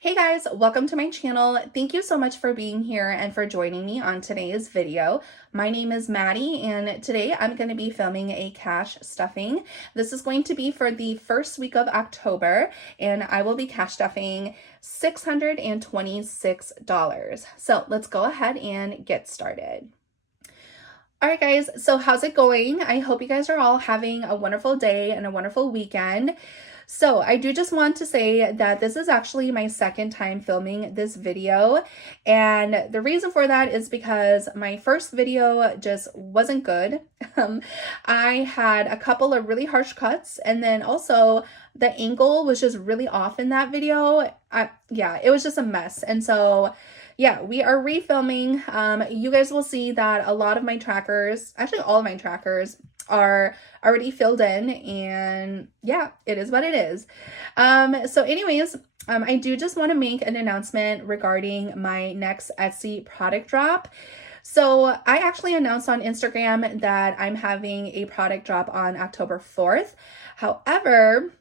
Hey guys, welcome to my channel. Thank you so much for being here and for joining me on today's video. My name is Maddie and today I'm going to be filming a cash stuffing. This is going to be for the first week of October and I will be cash stuffing $626. So let's go ahead and get started. All right, guys, so how's it going? I hope you guys are all having a wonderful day and a wonderful weekend. So I do just want to say that this is actually my second time filming this video. And the reason for that is because my first video just wasn't good. I had a couple of really harsh cuts, and then also the angle was just really off in that video. Yeah, it was just a mess. And so yeah, we are refilming. You guys will see that a lot of my trackers, actually all of my trackers, are already filled in, and yeah, it is what it is. So anyways, I do just want to make an announcement regarding my next Etsy product drop. So I actually announced on Instagram that I'm having a product drop on October 4th. However,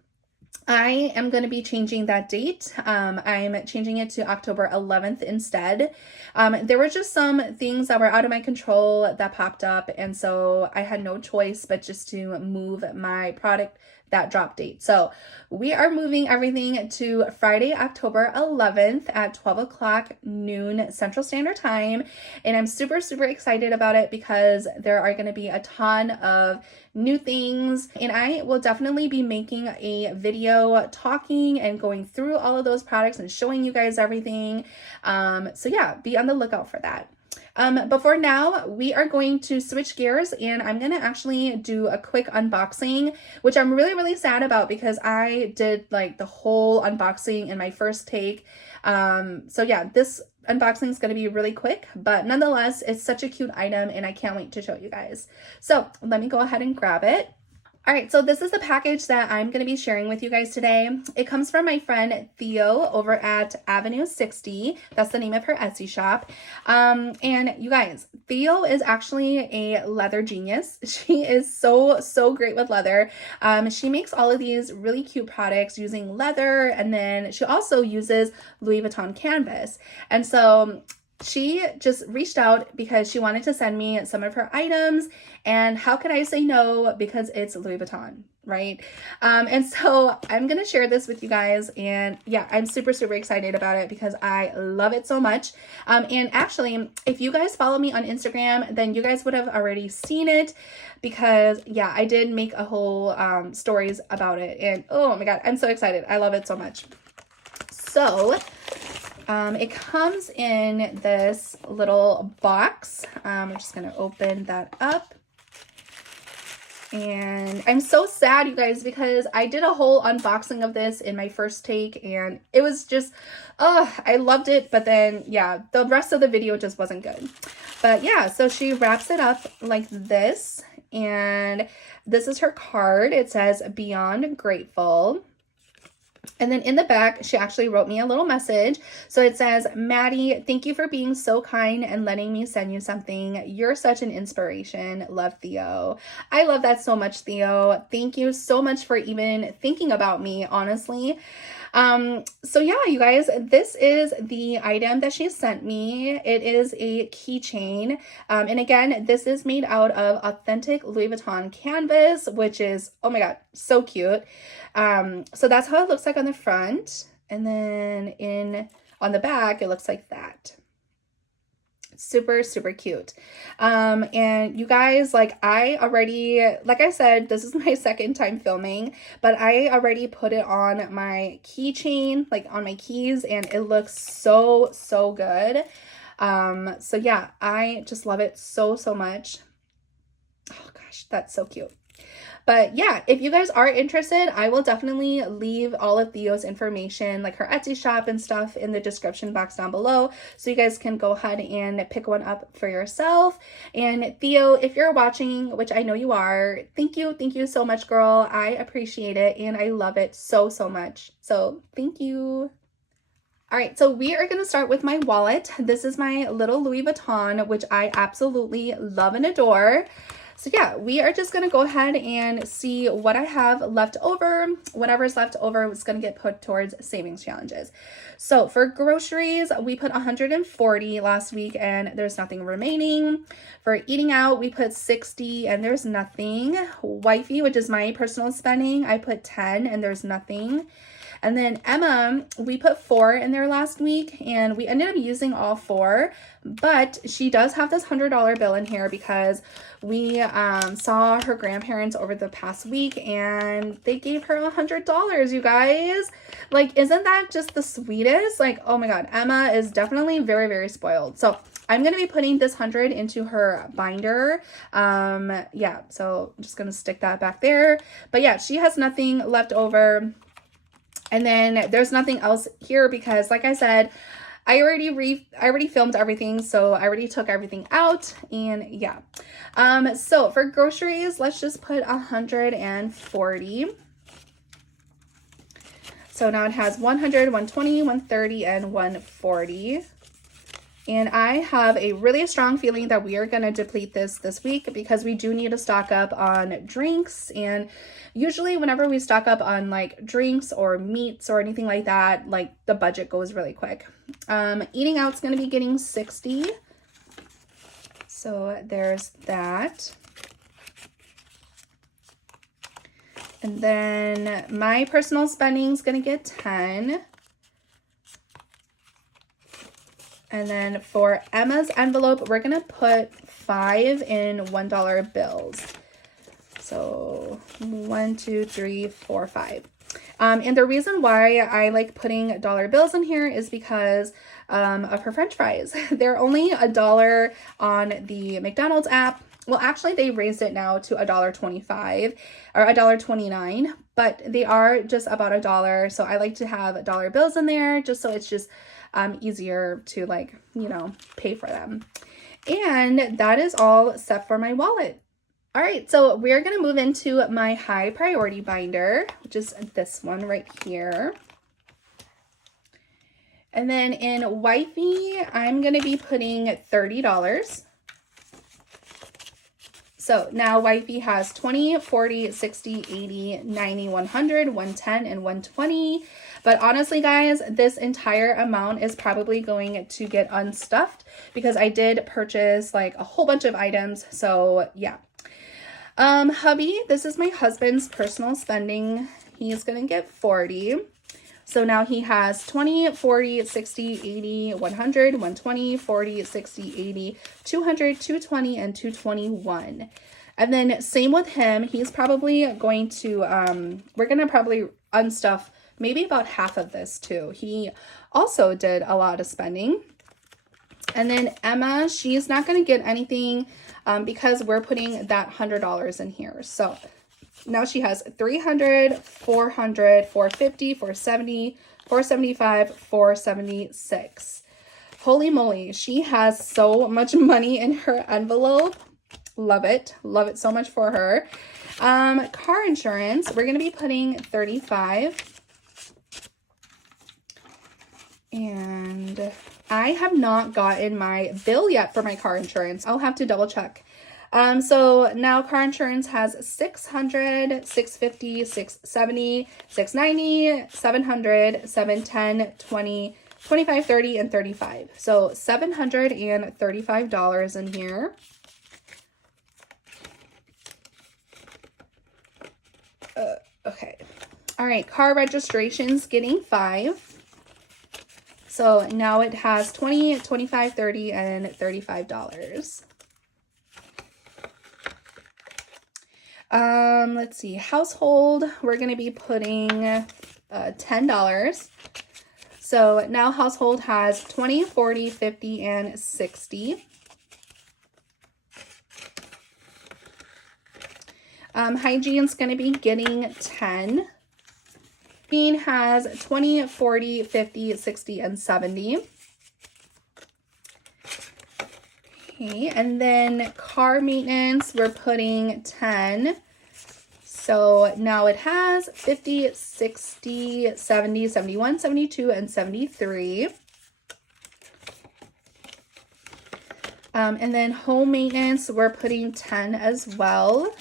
I am going to be changing that date. I'm changing it to October 11th instead. There were just some things that were out of my control that popped up, and so I had no choice but just to move my product that drop date. So we are moving everything to Friday, October 11th at 12 o'clock noon Central Standard Time. And I'm super, super excited about it because there are going to be a ton of new things, and I will definitely be making a video talking and going through all of those products and showing you guys everything. So yeah, be on the lookout for that. But for now, we are going to switch gears and I'm going to actually do a quick unboxing, which I'm really, really sad about because I did like the whole unboxing in my first take. So yeah, this unboxing is going to be really quick, but nonetheless, it's such a cute item and I can't wait to show you guys. So let me go ahead and grab it. All right, so this is the package that I'm going to be sharing with you guys today. It comes from my friend Theo over at Avenue 60. That's the name of her Etsy shop. And you guys, Theo is actually a leather genius. She is so great with leather. She makes all of these really cute products using leather, and then she also uses Louis Vuitton canvas. And so she just reached out because she wanted to send me some of her items, and how could I say no, because it's Louis Vuitton, right? And so I'm gonna share this with you guys, and yeah, I'm super excited about it because I love it so much. And actually, if you guys follow me on Instagram, then you guys would have already seen it because yeah, I did make a whole stories about it, and oh my god, I'm so excited. I love it so much. So it comes in this little box. I'm just going to open that up. And I'm so sad, you guys, because I did a whole unboxing of this in my first take and it was just, I loved it. But then, yeah, the rest of the video just wasn't good. But yeah, so she wraps it up like this. And this is her card. It says, "Beyond Grateful." And then in the back, she actually wrote me a little message. So it says, "Maddie, thank you for being so kind and letting me send you something. You're such an inspiration. Love, Theo." I love that so much, Theo. Thank you so much for even thinking about me, honestly. So yeah, you guys, this is the item that she sent me. It is a keychain. And again, this is made out of authentic Louis Vuitton canvas, which is, oh my god, so cute. So that's how it looks like on the front. And then on the back, it looks like that. Super cute. And you guys, like I said, this is my second time filming, but I already put it on my keychain, like on my keys, and it looks so good. So yeah, I just love it so much. Oh gosh, that's so cute. But yeah, if you guys are interested, I will definitely leave all of Theo's information, like her Etsy shop and stuff, in the description box down below. So you guys can go ahead and pick one up for yourself. And Theo, if you're watching, which I know you are, thank you so much, girl. I appreciate it and I love it so much. So thank you. All right, so we are going to start with my wallet. This is my little Louis Vuitton, which I absolutely love and adore. So yeah, we are just gonna go ahead and see what I have left over. Whatever's left over is gonna get put towards savings challenges. So for groceries, we put 140 last week and there's nothing remaining. For eating out, we put 60 and there's nothing. Wifey, which is my personal spending, I put 10 and there's nothing. And then Emma, we put 4 in there last week and we ended up using all 4, but she does have this $100 bill in here because we saw her grandparents over the past week and they gave her $100, you guys. Like, isn't that just the sweetest? Like, oh my God, Emma is definitely very, very spoiled. So I'm going to be putting this 100 into her binder. Yeah, so I'm just going to stick that back there. But yeah, she has nothing left over. And then there's nothing else here because, like I said, I already filmed everything, so I already took everything out, and yeah. So for groceries, let's just put 140. So now it has 100, 120, 130, and 140. And I have a really strong feeling that we are going to deplete this week because we do need to stock up on drinks. And usually whenever we stock up on like drinks or meats or anything like that, like the budget goes really quick. Eating out's going to be getting 60. So there's that. And then my personal spending is going to get 10. And then for Emma's envelope, we're going to put 5 in $1 bills. So 1, 2, 3, 4, 5. And the reason why I like putting dollar bills in here is because of her French fries. They're only $1 on the McDonald's app. Well, actually, they raised it now to $1.25 or $1.29, but they are just about $1. So I like to have dollar bills in there just so it's just easier to, like, you know, pay for them. And that is all set for my wallet. All right, so we're going to move into my high priority binder, which is this one right here. And then in wifey, I'm going to be putting $30. So now wifey has 20, 40, 60, 80, 90, 100, 110, and 120. But honestly, guys, this entire amount is probably going to get unstuffed because I did purchase like a whole bunch of items. So yeah. Hubby, this is my husband's personal spending. He's going to get 40. So now he has 20, 40, 60, 80, 100, 120, 40, 60, 80, 200, 220, and 221. And then same with him. He's probably going to, we're going to probably unstuff maybe about half of this too. He also did a lot of spending. And then Emma, she's not going to get anything because we're putting that $100 in here. So now she has 300, 400, 450, 470, 475, 476. Holy moly, she has so much money in her envelope. Love it. Love it so much for her. Car insurance, we're going to be putting 35. And I have not gotten my bill yet for my car insurance. I'll have to double check. So now car insurance has 600, 650, 670, 690, 700, 710, 20, 25, 30, and 35. So $735 in here. Okay. All right. Car registration's getting 5. So now it has 20, 25, 30, and $35. Let's see. Household, we're going to be putting $10. So now household has 20, 40, 50, and 60. Hygiene's going to be getting 10. Bean has 20, 40, 50, 60, and 70. Okay, and then car maintenance, we're putting 10. So now it has 50, 60, 70, 71, 72, and 73. And then home maintenance, we're putting 10 as well.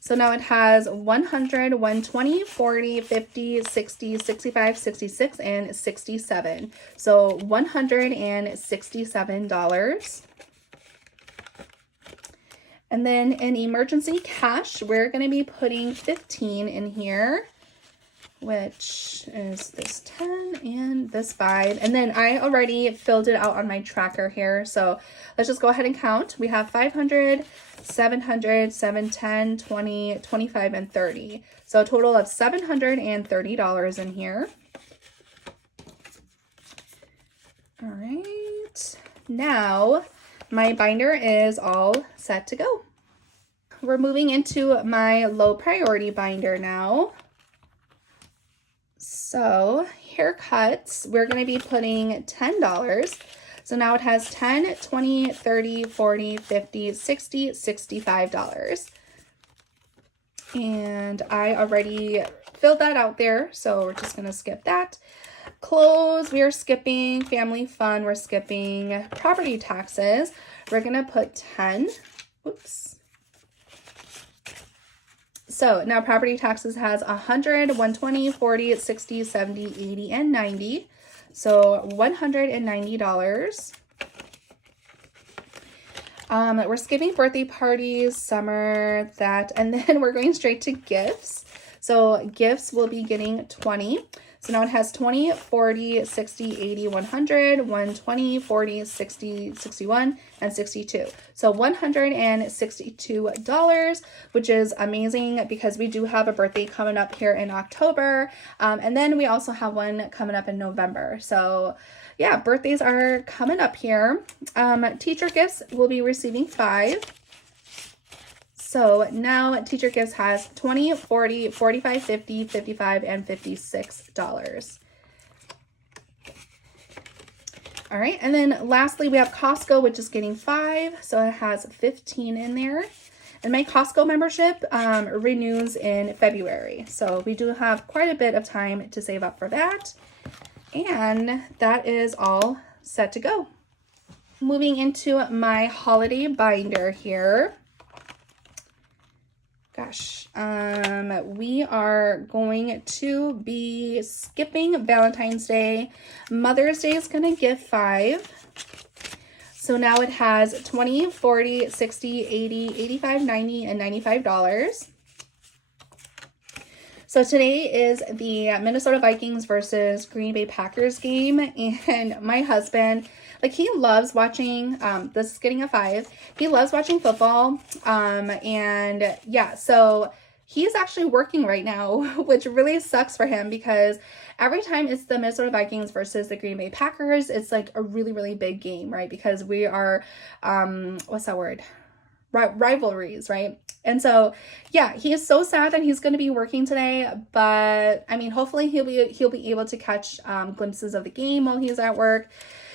So now it has 100, 120, 40, 50, 60, 65, 66, and 67. So $167. And then in emergency cash, we're going to be putting 15 in here, which is this 10 and this 5. And then I already filled it out on my tracker here. So let's just go ahead and count. We have 500, 700, 710, 20, 25, and 30. So a total of $730 in here. All right. Now my binder is all set to go. We're moving into my low priority binder now. So haircuts, we're going to be putting $10. So now it has 10, 20, 30, 40, 50, 60, $65. And I already filled that out there, so we're just going to skip that. Clothes, we are skipping. Family fun, we're skipping. Property taxes, we're going to put 10. Oops. So now property taxes has 100, 120, 40, 60, 70, 80, and 90. So $190. We're skipping birthday parties, summer, that, and then we're going straight to gifts. So gifts will be getting 20. So now it has 20, 40, 60, 80, 100, 120, 40, 60, 61, and 62. So $162, which is amazing because we do have a birthday coming up here in October. And then we also have one coming up in November. So yeah, birthdays are coming up here. Teacher gifts will be receiving 5. So now teacher gifts has 20, 40, 45, 50, 55, and $56. All right, and then lastly, we have Costco, which is getting 5. So it has 15 in there. And my Costco membership renews in February. So we do have quite a bit of time to save up for that. And that is all set to go. Moving into my holiday binder here. Gosh, we are going to be skipping Valentine's Day. Mother's Day is going to give 5. So now it has 20, 40, 60, 80, 85, 90, and $95. So today is the Minnesota Vikings versus Green Bay Packers game, and my husband, like, he loves watching, this is getting a 5. He loves watching football, and yeah, so he's actually working right now, which really sucks for him because every time it's the Minnesota Vikings versus the Green Bay Packers, it's like a really, really big game, right? Because we are, what's that word? Rivalries, right? And so, yeah, he is so sad that he's going to be working today, but I mean, hopefully he'll be able to catch glimpses of the game while he's at work.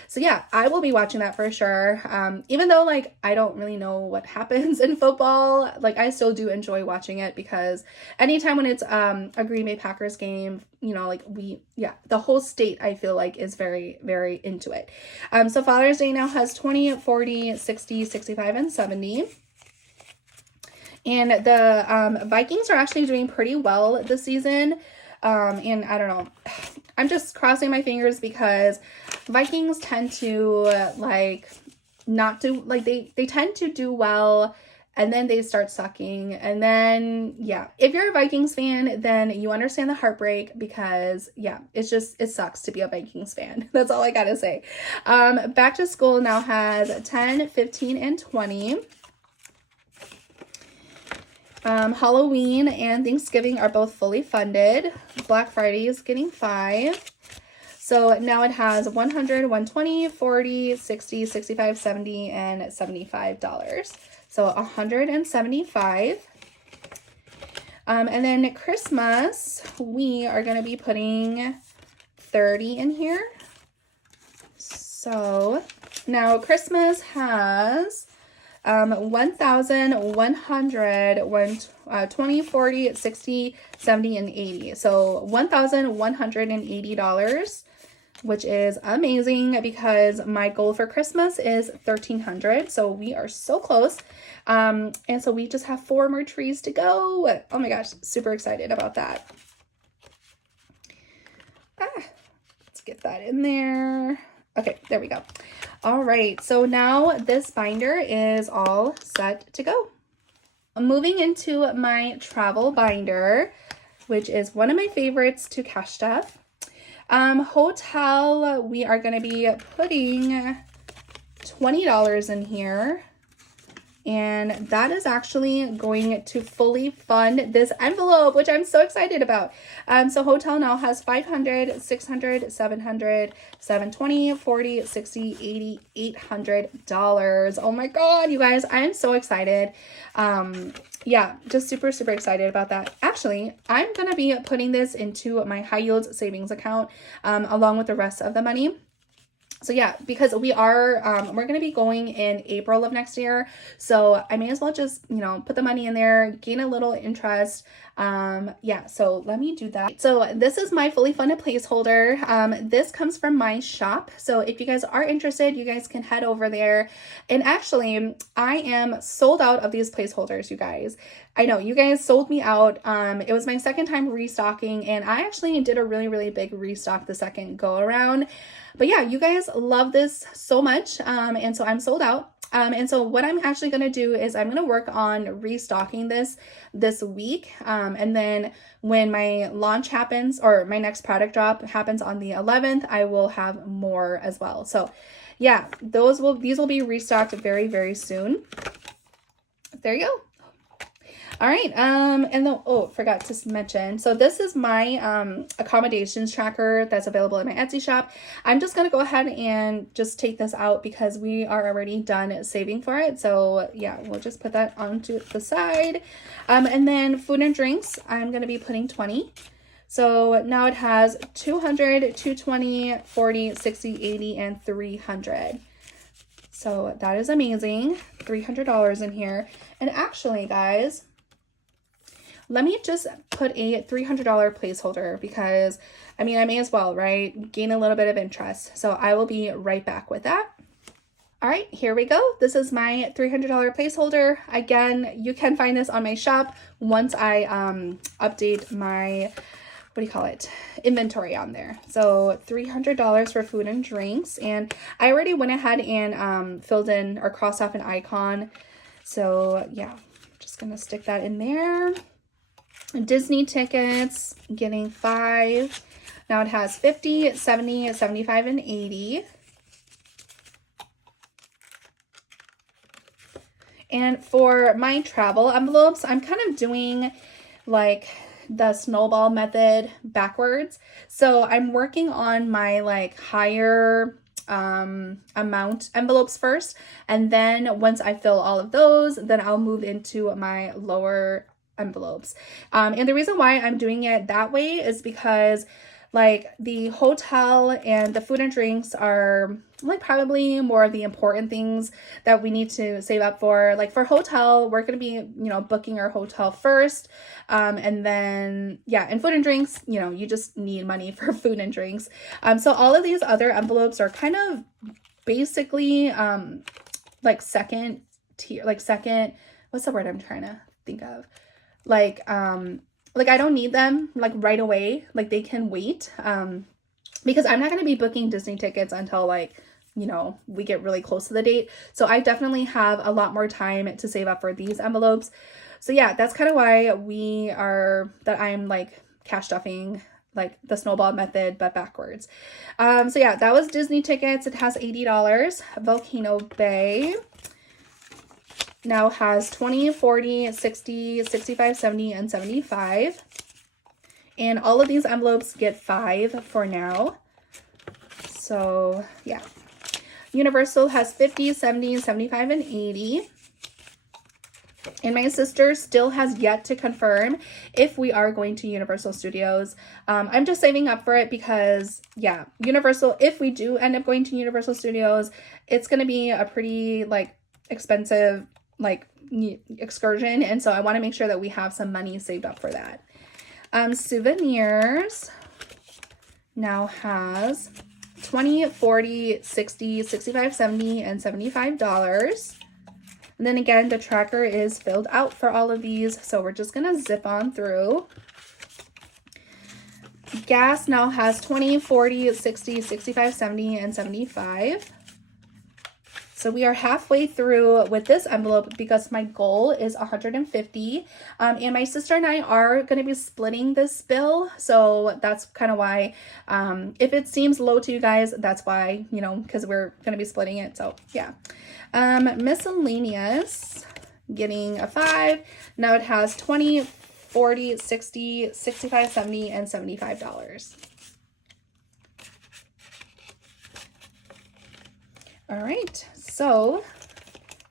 So yeah, I will be watching that for sure. Even though, like, I don't really know what happens in football, like, I still do enjoy watching it because anytime when it's a Green Bay Packers game, you know, like, the whole state, I feel like, is very, very into it. So Father's Day now has 20, 40, 60, 65, and 70. And the Vikings are actually doing pretty well this season. And I don't know, I'm just crossing my fingers because Vikings tend to not do, like, they tend to do well and then they start sucking. And then, yeah, if you're a Vikings fan, then you understand the heartbreak because, yeah, it sucks to be a Vikings fan. That's all I gotta say. Back to School now has 10, 15, and 20. Halloween and Thanksgiving are both fully funded. Black Friday is getting 5. So now it has 100, 120, 40, 60, 65, 70, and $75. So $175. And then Christmas, we are going to be putting 30 in here. So now Christmas has 1,100, 20, 40, 60, 70, and 80. So $1,180. which is amazing because my goal for Christmas is 1,300. So we are so close. And so we just have 4 more trees to go. Oh my gosh, super excited about that. Let's get that in there. Okay, there we go. All right, so now this binder is all set to go. Moving into my travel binder, which is one of my favorites to cash stuff. Hotel, we are going to be putting $20 in here. And that is actually going to fully fund this envelope, which I'm so excited about. So hotel now has $500, $600, $700, $720, $40, $60, $80, $800. Oh my God, you guys, I am so excited. Yeah, just super, super excited about that. Actually, I'm going to be putting this into my high yield savings account, along with the rest of the money. So yeah, because we are, we're going to be going in April of next year. So I may as well just, you know, put the money in there, gain a little interest. Yeah, so let me do that. So this is my fully funded placeholder. This comes from my shop. So if you guys are interested, you guys can head over there. And actually, I am sold out of these placeholders, you guys. I know you guys sold me out. It was my second time restocking, and I actually did a really, really big restock the second go around. But yeah, you guys love this so much. And so I'm sold out. And so what I'm actually going to do is I'm going to work on restocking this week. And then when my launch happens, or my next product drop happens on the 11th, I will have more as well. So yeah, these will be restocked very, very soon. There you go. All right, and then, oh, forgot to mention, so this is my accommodations tracker that's available in my Etsy shop. I'm just going to go ahead and just take this out because we are already done saving for it. So yeah, we'll just put that onto the side. And then food and drinks, I'm going to be putting 20. So now it has 200, 220, 40, 60, 80, and 300. So that is amazing. $300 in here. And actually, guys, let me just put a $300 placeholder because, I mean, I may as well, right? Gain a little bit of interest. So I will be right back with that. All right, here we go. This is my $300 placeholder. Again, you can find this on my shop once I update my, what do you call it, inventory on there. So $300 for food and drinks. And I already went ahead and filled in or crossed off an icon. So yeah, just gonna stick that in there. Disney tickets, getting 5. Now it has 50, 70, 75, and 80. And for my travel envelopes, I'm kind of doing like the snowball method backwards. So I'm working on my like higher amount envelopes first. And then once I fill all of those, then I'll move into my lower envelopes. And the reason why I'm doing it that way is because like the hotel and the food and drinks are like probably more of the important things that we need to save up for. Like for hotel, we're going to be, you know, booking our hotel first. And then, yeah, and food and drinks, you know, you just need money for food and drinks. So all of these other envelopes are kind of basically, like second tier, like second, what's the word I'm trying to think of? Like I don't need them like right away. Like they can wait, because I'm not going to be booking Disney tickets until like, you know, we get really close to the date. So I definitely have a lot more time to save up for these envelopes. So yeah, that's kind of why I'm like cash stuffing like the snowball method, but backwards. So yeah, that was Disney tickets. It has $80. Volcano Bay now has 20, 40, 60, 65, 70, and 75. And all of these envelopes get 5 for now. So yeah. Universal has 50, 70, 75, and 80. And my sister still has yet to confirm if we are going to Universal Studios. I'm just saving up for it because, yeah, Universal, if we do end up going to Universal Studios, it's going to be a pretty, like, expensive, like, excursion. And so I want to make sure that we have some money saved up for that. Souvenirs now has $20, $40, $60, $65, $70, and $75. And then again, the tracker is filled out for all of these, so we're just gonna zip on through. Gas now has 20, 40, 60, 65, 70, and 75. So we are halfway through with this envelope because my goal is 150. And my sister and I are going to be splitting this bill. So that's kind of why, if it seems low to you guys, that's why, you know, because we're going to be splitting it. So yeah. Miscellaneous, getting a 5. Now it has 20, 40, 60, 65, 70, and $75. All right, so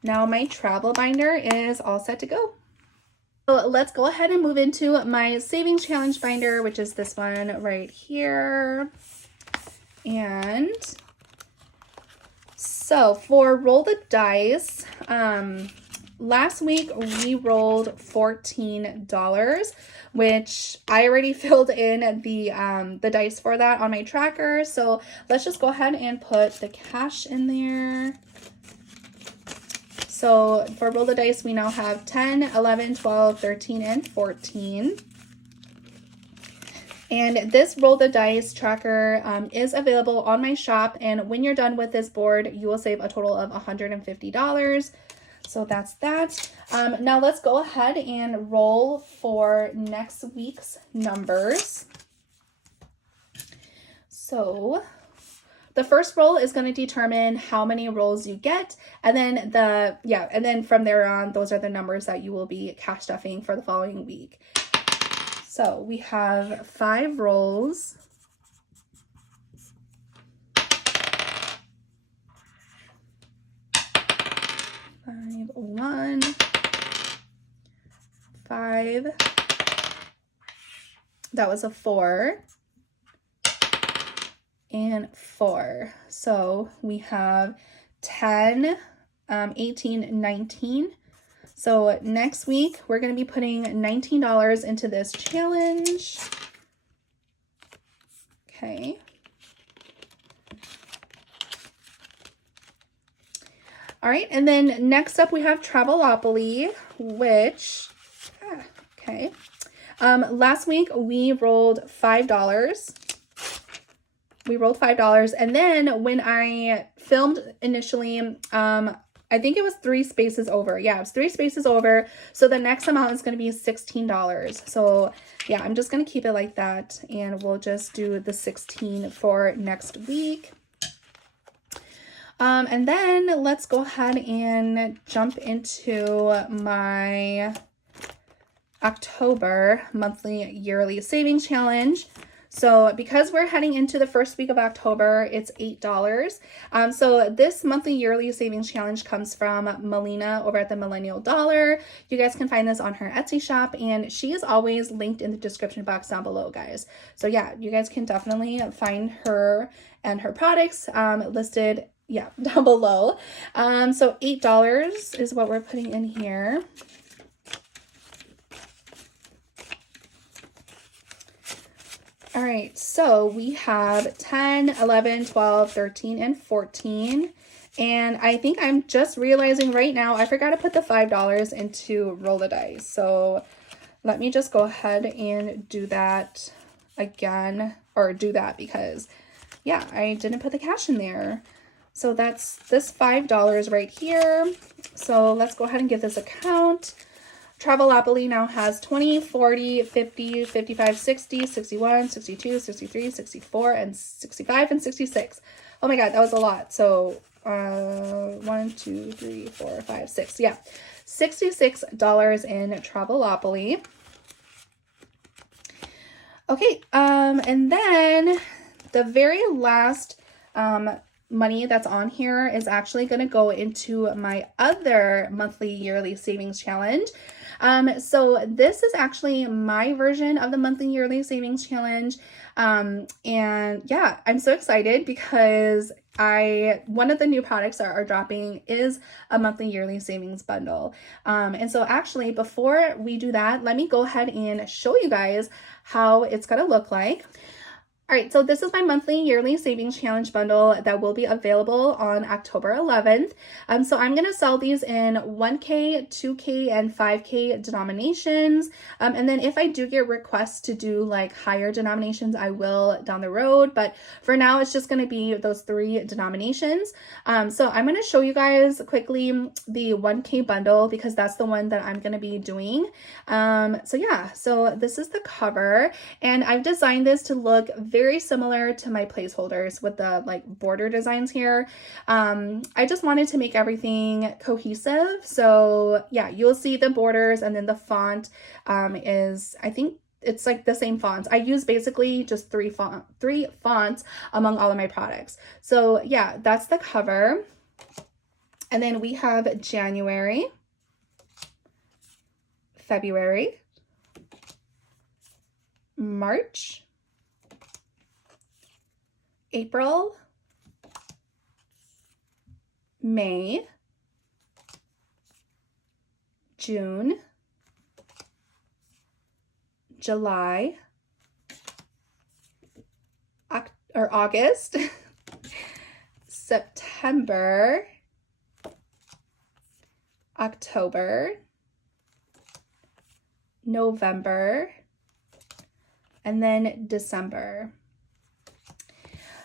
now my travel binder is all set to go. So let's go ahead and move into my savings challenge binder, which is this one right here. And so for roll the dice, last week we rolled $14, which I already filled in the dice for that on my tracker. So let's just go ahead and put the cash in there. So for roll the dice, we now have 10, 11, 12, 13, and 14. And this roll the dice tracker is available on my shop. And when you're done with this board, you will save a total of $150. So that's that. Now let's go ahead and roll for next week's numbers. So the first roll is going to determine how many rolls you get. And then from there on, those are the numbers that you will be cash stuffing for the following week. So we have 5 rolls. 1, 5, that was a 4, and 4. So we have 10, 18, 19. So next week we're going to be putting $19 into this challenge. Okay. All right, and then next up we have Travelopoly, which, okay. Last week we rolled $5. We rolled $5, and then when I filmed initially, I think it was 3 spaces over. Yeah, it was 3 spaces over. So the next amount is going to be $16. So yeah, I'm just going to keep it like that, and we'll just do the 16 for next week. And then let's go ahead and jump into my October monthly yearly savings challenge. So because we're heading into the first week of October, it's $8. So this monthly yearly savings challenge comes from Lina over at the Millennial Dollar. You guys can find this on her Etsy shop, and she is always linked in the description box down below, guys. So yeah, you guys can definitely find her and her products listed down below. So $8 is what we're putting in here. All right, so we have 10, 11, 12, 13, and 14. And I think I'm just realizing right now, I forgot to put the $5 into roll the dice. So let me just go ahead and do that again, or do that because, yeah, I didn't put the cash in there. So that's this $5 right here. So let's go ahead and give this a count. Travelopoly now has 20, 40, 50, 55, 60, 61, 62, 63, 64, and 65, and 66. Oh my God, that was a lot. So 1, 2, 3, 4, 5, 6. Yeah, $66 in Travelopoly. Okay, and then the very last money that's on here is actually going to go into my other monthly yearly savings challenge. So this is actually my version of the monthly yearly savings challenge. And yeah, I'm so excited because one of the new products that are dropping is a monthly yearly savings bundle. And so actually before we do that, let me go ahead and show you guys how it's going to look like. All right, so this is my monthly yearly savings challenge bundle that will be available on October 11th. So I'm going to sell these in 1K, 2K, and 5K denominations. And then if I do get requests to do like higher denominations, I will down the road. But for now, it's just going to be those 3 denominations. So I'm going to show you guys quickly the 1K bundle because that's the one that I'm going to be doing. So yeah, so this is the cover, and I've designed this to look very similar to my placeholders with the like border designs here. I just wanted to make everything cohesive. So yeah, you'll see the borders, and then the font is, I think it's like the same fonts. I use basically just three fonts among all of my products. So yeah, that's the cover. And then we have January, February, March, April, May, June, July, August, September, October, November, and then December.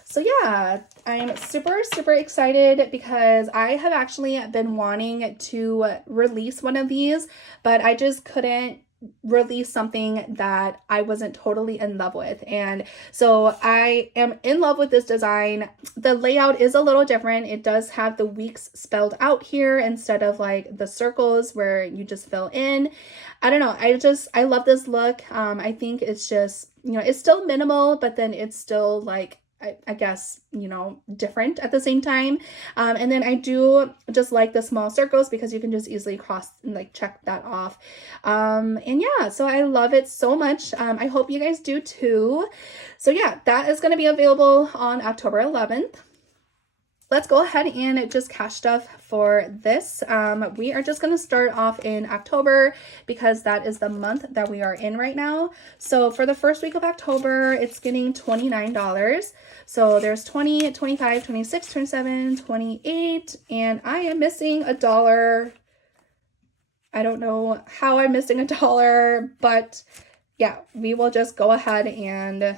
So yeah, I'm super excited because I have actually been wanting to release one of these, but I just couldn't release something that I wasn't totally in love with. And so I am in love with this design. The layout is a little different. It does have the weeks spelled out here instead of like the circles where you just fill in. I don't know. I love this look. I think it's just, you know, it's still minimal, but then it's still like, I guess, you know, different at the same time. And then I do just like the small circles because you can just easily cross and like check that off. And yeah, so I love it so much. I hope you guys do too. So yeah, that is going to be available on October 11th. Let's go ahead and just cash stuff for this. We are just going to start off in October because that is the month that we are in right now. So for the first week of October, it's getting $29. So there's 20, 25, 26, 27, 28, and I am missing $1. I don't know how I'm missing $1, but yeah, we will just go ahead and...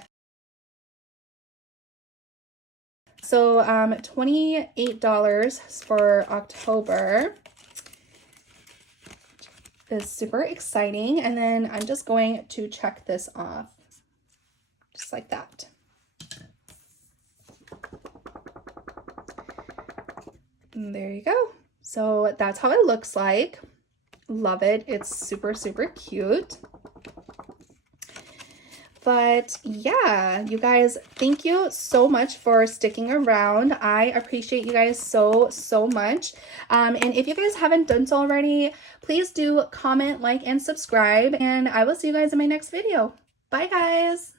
So $28 for October is super exciting. And then I'm just going to check this off just like that. And there you go. So that's how it looks like. Love it. It's super cute. But yeah, you guys, thank you so much for sticking around. I appreciate you guys so much. And if you guys haven't done so already, please do comment, like, and subscribe. And I will see you guys in my next video. Bye, guys.